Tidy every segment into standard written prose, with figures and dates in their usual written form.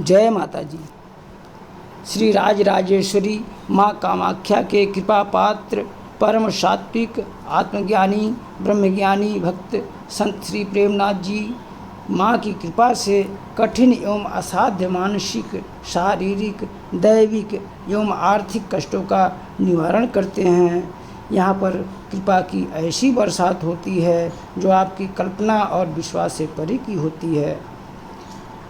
जय माता जी। श्री राजराजेश्वरी माँ कामाख्या के कृपा पात्र परम सात्विक आत्मज्ञानी ब्रह्मज्ञानी भक्त संत श्री प्रेमनाथ जी माँ की कृपा से कठिन एवं असाध्य मानसिक शारीरिक दैविक एवं आर्थिक कष्टों का निवारण करते हैं। यहाँ पर कृपा की ऐसी बरसात होती है जो आपकी कल्पना और विश्वास से परे की होती है।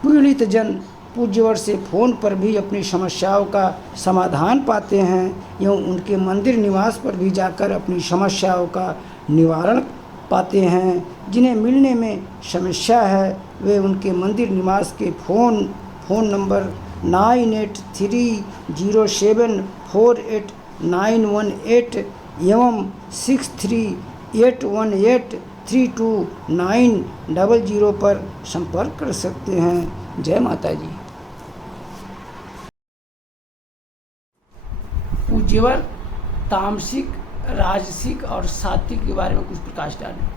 पीड़ित जन पूज्यवर से फ़ोन पर भी अपनी समस्याओं का समाधान पाते हैं एवं उनके मंदिर निवास पर भी जाकर अपनी समस्याओं का निवारण पाते हैं। जिन्हें मिलने में समस्या है वे उनके मंदिर निवास के फ़ोन नंबर 9830748918 एवं 6381832900 पर संपर्क कर सकते हैं। जय माता जी। पूज्यवर तामसिक राजसिक और सात्विक के बारे में कुछ प्रकाश डालें।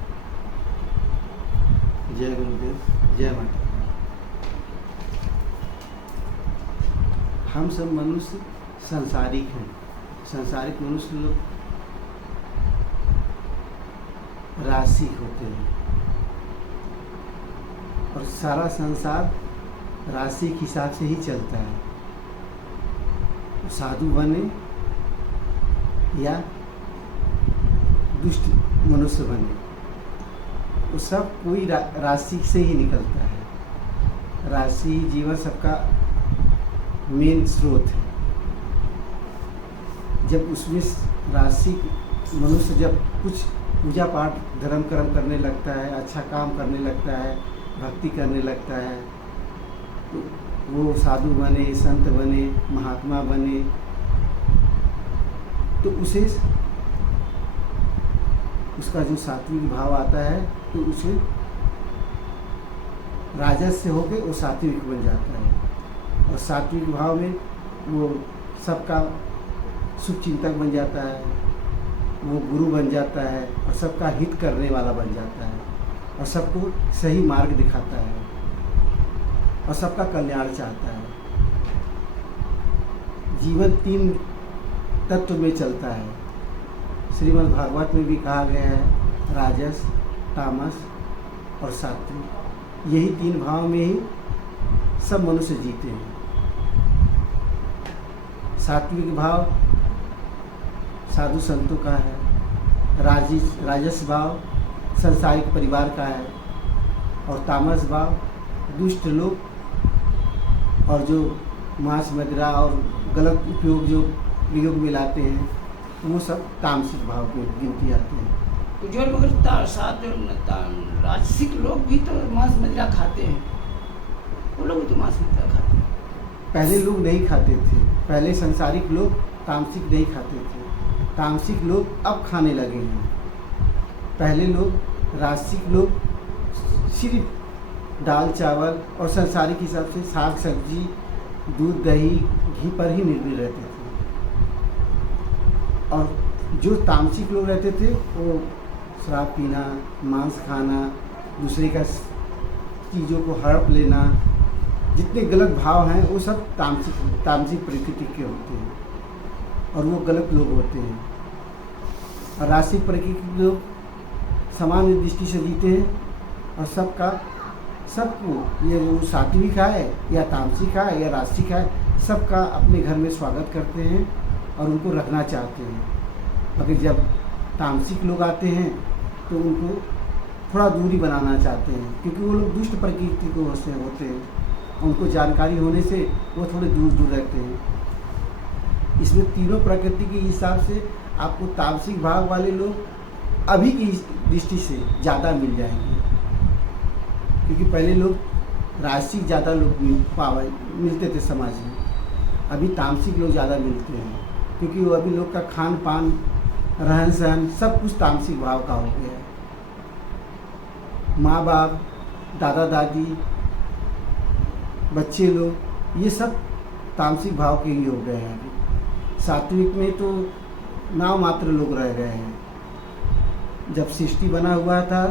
जय गुरुदेव, जय माता। हम सब मनुष्य सांसारिक हैं। सांसारिक मनुष्य लोग राशि होते हैं और सारा संसार राशि के हिसाब से ही चलता है। साधु बने या दुष्ट मनुष्य बने, वो सब कोई राशि से ही निकलता है। राशि जीवन सबका मेन स्रोत है। जब उसमें राशि मनुष्य जब कुछ पूजा पाठ धर्म कर्म करने लगता है, अच्छा काम करने लगता है, भक्ति करने लगता है, तो वो साधु बने, संत बने, महात्मा बने, तो उसे उसका जो सात्विक भाव आता है तो उसे राजस से होकर वो सात्विक बन जाता है। और सात्विक भाव में वो सबका शुभ चिंतक बन जाता है, वो गुरु बन जाता है और सबका हित करने वाला बन जाता है और सबको सही मार्ग दिखाता है और सबका कल्याण चाहता है। जीवन 3 तत्व में चलता है। श्रीमद् भागवत में भी कहा गया है राजस, तामस और सात्विक। यही 3 भाव में ही सब मनुष्य जीते हैं। सात्विक भाव साधु संतों का है, राजस भाव संसारिक परिवार का है और तामस भाव दुष्ट लोग और जो मांस मदिरा और गलत उपयोग जो प्रयोग में लाते हैं वो सब तामसिक भाव में गिनती आते हैं। तो जो मगर राजसिक लोग भी तो मांस मदिरा खाते हैं, वो लोग भी तो मांस मदिरा खाते हैं। पहले लोग नहीं खाते थे, पहले संसारिक लोग तामसिक नहीं खाते थे। तामसिक लोग अब खाने लगे हैं। पहले लोग राजसिक लोग सिर्फ दाल चावल और संसारिक हिसाब से साग सब्जी दूध दही घी पर ही निर्भर रहते थे। और जो तामसिक लोग रहते थे वो शराब पीना, मांस खाना, दूसरे का चीज़ों को हड़प लेना, जितने गलत भाव हैं वो सब तामसिक प्रकृति के होते हैं और वो गलत लोग होते हैं। और राजसिक प्रकृति के लोग सामान्य दृष्टि से जीते हैं और सबको ये वो सात्विक है या तामसिक है या राजसिक है, सबका अपने घर में स्वागत करते हैं और उनको रखना चाहते हैं। अगर जब तामसिक लोग आते हैं तो उनको थोड़ा दूरी बनाना चाहते हैं, क्योंकि वो लोग दुष्ट प्रकृति को होते हैं। उनको जानकारी होने से वो थोड़े दूर दूर रहते हैं। इसमें तीनों प्रकृति के हिसाब से आपको तामसिक भाव वाले लोग अभी की दृष्टि से ज़्यादा मिल जाएंगे, क्योंकि पहले लोग राजसिक ज़्यादा लोग मिलते थे समाज में। अभी तामसिक लोग ज़्यादा मिलते हैं, क्योंकि वो अभी लोग का खान पान रहन सहन सब कुछ तामसिक भाव का हो गया है। माँ बाप, दादा दादी, बच्चे लोग, ये सब तामसिक भाव के ही हो गए हैं। अभी सात्विक में तो नाम मात्र लोग रह गए हैं। जब सृष्टि बना हुआ था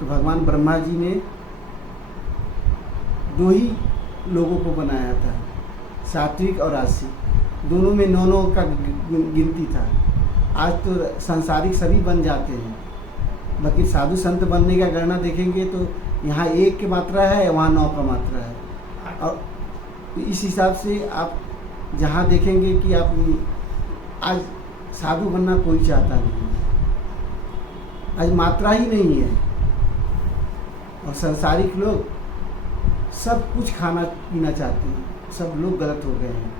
तो भगवान ब्रह्मा जी ने 2 ही लोगों को बनाया था, सात्विक और राजसिक दोनों में 9 का गिनती था। आज तो सांसारिक सभी बन जाते हैं, बाकी साधु संत बनने का गणना देखेंगे तो यहाँ 1 की मात्रा है, वहाँ 9 का मात्रा है। और इस हिसाब से आप जहाँ देखेंगे कि आप आज साधु बनना कोई चाहता नहीं है, आज मात्रा ही नहीं है। और सांसारिक लोग सब कुछ खाना पीना चाहते हैं, सब लोग गलत हो गए हैं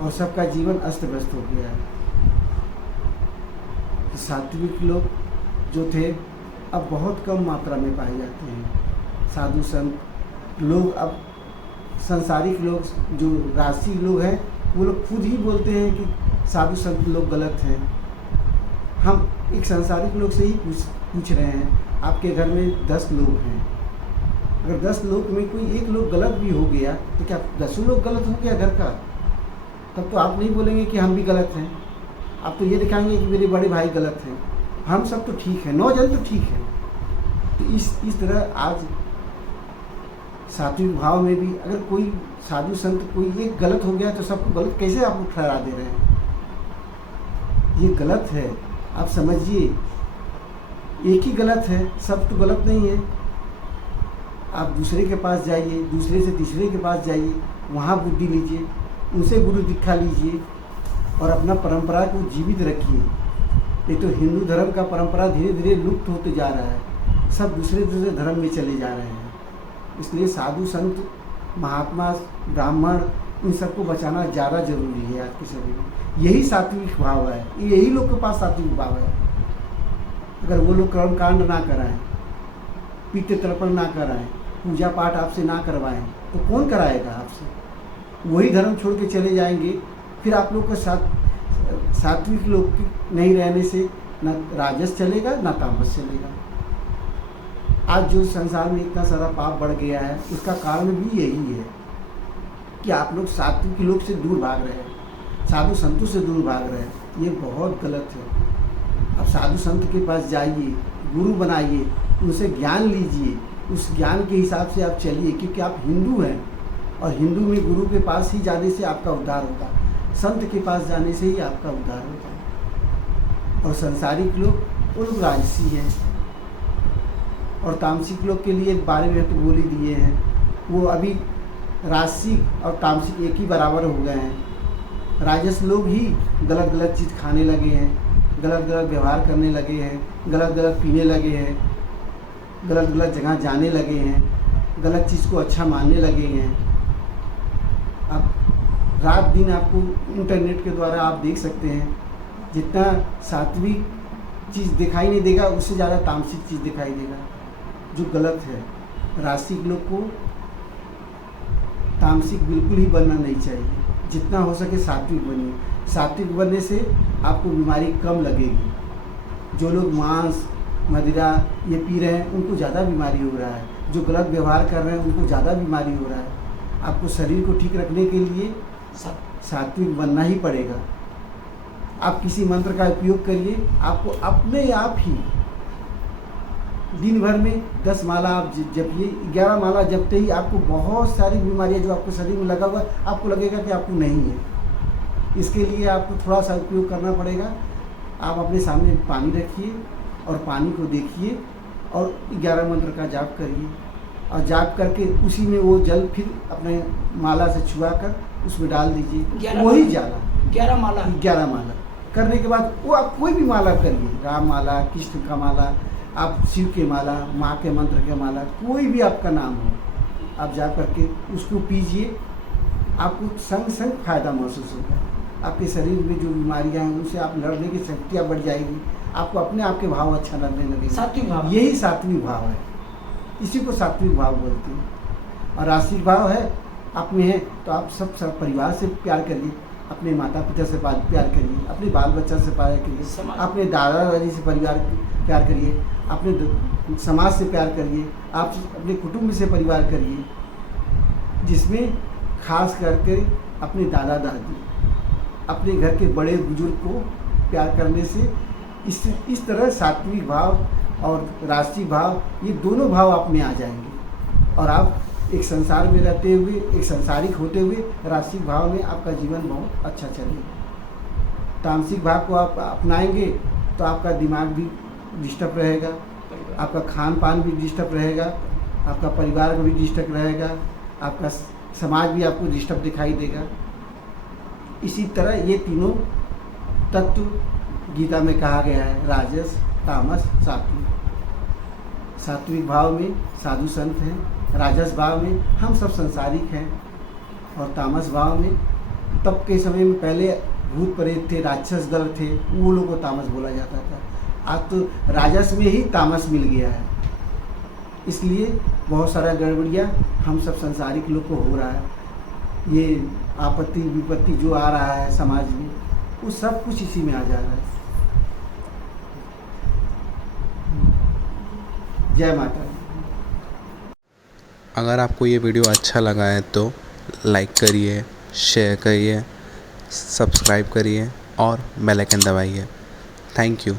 और सबका जीवन अस्त व्यस्त हो गया है। सात्विक लोग जो थे अब बहुत कम मात्रा में पाए जाते हैं। साधु संत लोग अब सांसारिक लोग जो राजसी लोग हैं वो लोग खुद ही बोलते हैं कि साधु संत लोग गलत हैं। हम एक सांसारिक लोग से ही पूछ रहे हैं, आपके घर में 10 लोग हैं, अगर 10 लोग में कोई 1 लोग गलत भी हो गया तो क्या 10 लोग गलत हो गया घर का? तब तो आप नहीं बोलेंगे कि हम भी गलत हैं, आप तो ये दिखाएंगे कि मेरे बड़े भाई गलत हैं, हम सब तो ठीक हैं, 9 जन तो ठीक है। तो इस तरह आज सात्विक भाव में भी अगर कोई साधु संत कोई एक गलत हो गया तो सबको गलत कैसे आप ठहरा दे रहे हैं? ये गलत है, आप समझिए, एक ही गलत है, सब तो गलत नहीं है। आप दूसरे के पास जाइए, दूसरे से तीसरे के पास जाइए, वहाँ बुद्धि लीजिए, उनसे गुरु दीक्षा लीजिए और अपना परंपरा को जीवित रखिए। ये तो हिंदू धर्म का परंपरा धीरे धीरे लुप्त होते जा रहा है, सब दूसरे दूसरे धर्म में चले जा रहे हैं। इसलिए साधु संत, महात्मा, ब्राह्मण, इन सबको बचाना ज़्यादा जरूरी है आज के समय में। यही सात्विक भाव है, यही लोग के पास सात्विक भाव है। अगर वो लोग कर्मकांड ना कराएं, पितृ तर्पण ना कराएं, पूजा पाठ आपसे ना करवाएं, तो कौन कराएगा आपसे? वही धर्म छोड़ के चले जाएंगे। फिर आप लोग का सात्विक लोग नहीं रहने से न राजस चलेगा न तामस चलेगा। आज जो संसार में इतना सारा पाप बढ़ गया है उसका कारण भी यही है कि आप लोग सात्विक लोग से दूर भाग रहे हैं, साधु संतों से दूर भाग रहे हैं। ये बहुत गलत है। अब साधु संत के पास जाइए, गुरु बनाइए, उनसे ज्ञान लीजिए, उस ज्ञान के हिसाब से आप चलिए, क्योंकि आप हिंदू हैं और हिंदू में गुरु के पास ही जाने से आपका उद्धार होगा, संत के पास जाने से ही आपका उद्धार होगा। और सांसारिक लोग वो लोग राजसी हैं और तामसिक लोग के लिए बारे में तो बोल ही दिए हैं, वो अभी राजसिक और तामसिक एक ही बराबर हो गए हैं। राजस लोग ही गलत गलत चीज़ खाने लगे हैं, गलत गलत व्यवहार करने लगे हैं, गलत गलत पीने लगे हैं, गलत गलत जगह जाने लगे हैं, गलत चीज़ को अच्छा मानने लगे हैं। अब रात दिन आपको इंटरनेट के द्वारा आप देख सकते हैं, जितना सात्विक चीज़ दिखाई नहीं देगा उससे ज़्यादा तामसिक चीज़ दिखाई देगा, जो गलत है। राजसिक लोग को तामसिक बिल्कुल ही बनना नहीं चाहिए, जितना हो सके सात्विक बनिए। सात्विक बनने से आपको बीमारी कम लगेगी। जो लोग मांस मदिरा ये पी रहे हैं उनको ज़्यादा बीमारी हो रहा है, जो गलत व्यवहार कर रहे हैं उनको ज़्यादा बीमारी हो रहा है। आपको शरीर को ठीक रखने के लिए सात्विक बनना ही पड़ेगा। आप किसी मंत्र का उपयोग करिए, आपको अपने आप ही दिन भर में 10 माला आप जपिए, 11 माला जपते ही आपको बहुत सारी बीमारियां जो आपको शरीर में लगा हुआ आपको लगेगा कि आपको नहीं है। इसके लिए आपको थोड़ा सा उपयोग करना पड़ेगा। आप अपने सामने पानी रखिए और पानी को देखिए और 11 मंत्र का जाप करिए और जाप करके उसी में वो जल फिर अपने माला से छुआ कर उसमें डाल दीजिए। वही जाला 11 माला करने के बाद वो आप कोई भी माला करिए, राम माला, कृष्ण का माला, आप शिव के माला, माँ के मंत्र के माला, कोई भी आपका नाम हो, आप जा करके उसको पीजिए। आपको संग संग फायदा महसूस होगा। आपके शरीर में जो बीमारियां हैं उनसे आप लड़ने की शक्तियाँ बढ़ जाएगी। आपको अपने आप के भाव अच्छा लगने लगेगा। सात्विक भाव, यही सात्विक भाव है, इसी को सात्विक भाव बोलते हैं। और राजसिक भाव है आप में है तो आप सब परिवार से प्यार करिए, अपने माता पिता से प्यार करिए, अपने बाल बच्चा से प्यार करिए, अपने दादा दादी से प्यार करिए, अपने समाज से प्यार करिए, आप अपने कुटुंब से परिवार करिए, जिसमें खास करके अपने दादा दादी, अपने घर के बड़े बुजुर्ग को प्यार करने से इस तरह सात्विक भाव और राजसिक भाव ये दोनों भाव आप में आ जाएंगे और आप एक संसार में रहते हुए, एक संसारिक होते हुए राजसिक भाव में आपका जीवन बहुत अच्छा चलेगा। तामसिक भाव को आप अपनाएंगे तो आपका दिमाग भी डिस्टर्ब रहेगा, आपका खान पान भी डिस्टर्ब रहेगा, आपका परिवार भी डिस्टर्ब रहेगा, आपका समाज भी आपको डिस्टर्ब दिखाई देगा। इसी तरह ये तीनों तत्व गीता में कहा गया है, राजस, तामस, सात्विक। सात्विक भाव में साधु संत हैं, राजस भाव में हम सब संसारिक हैं, और तामस भाव में तब के समय में पहले भूत प्रेत थे, राक्षस दल थे, वो लोगों को तामस बोला जाता था। आज तो राजस में ही तामस मिल गया है, इसलिए बहुत सारा गड़बड़ियाँ हम सब संसारिक लोग को हो रहा है। ये आपत्ति विपत्ति जो आ रहा है समाज में, वो सब कुछ इसी में आ जा रहा है। जय माता दी। अगर आपको ये वीडियो अच्छा लगा है तो लाइक करिए, शेयर करिए, सब्सक्राइब करिए और बेल आइकन दबाइए। Thank you.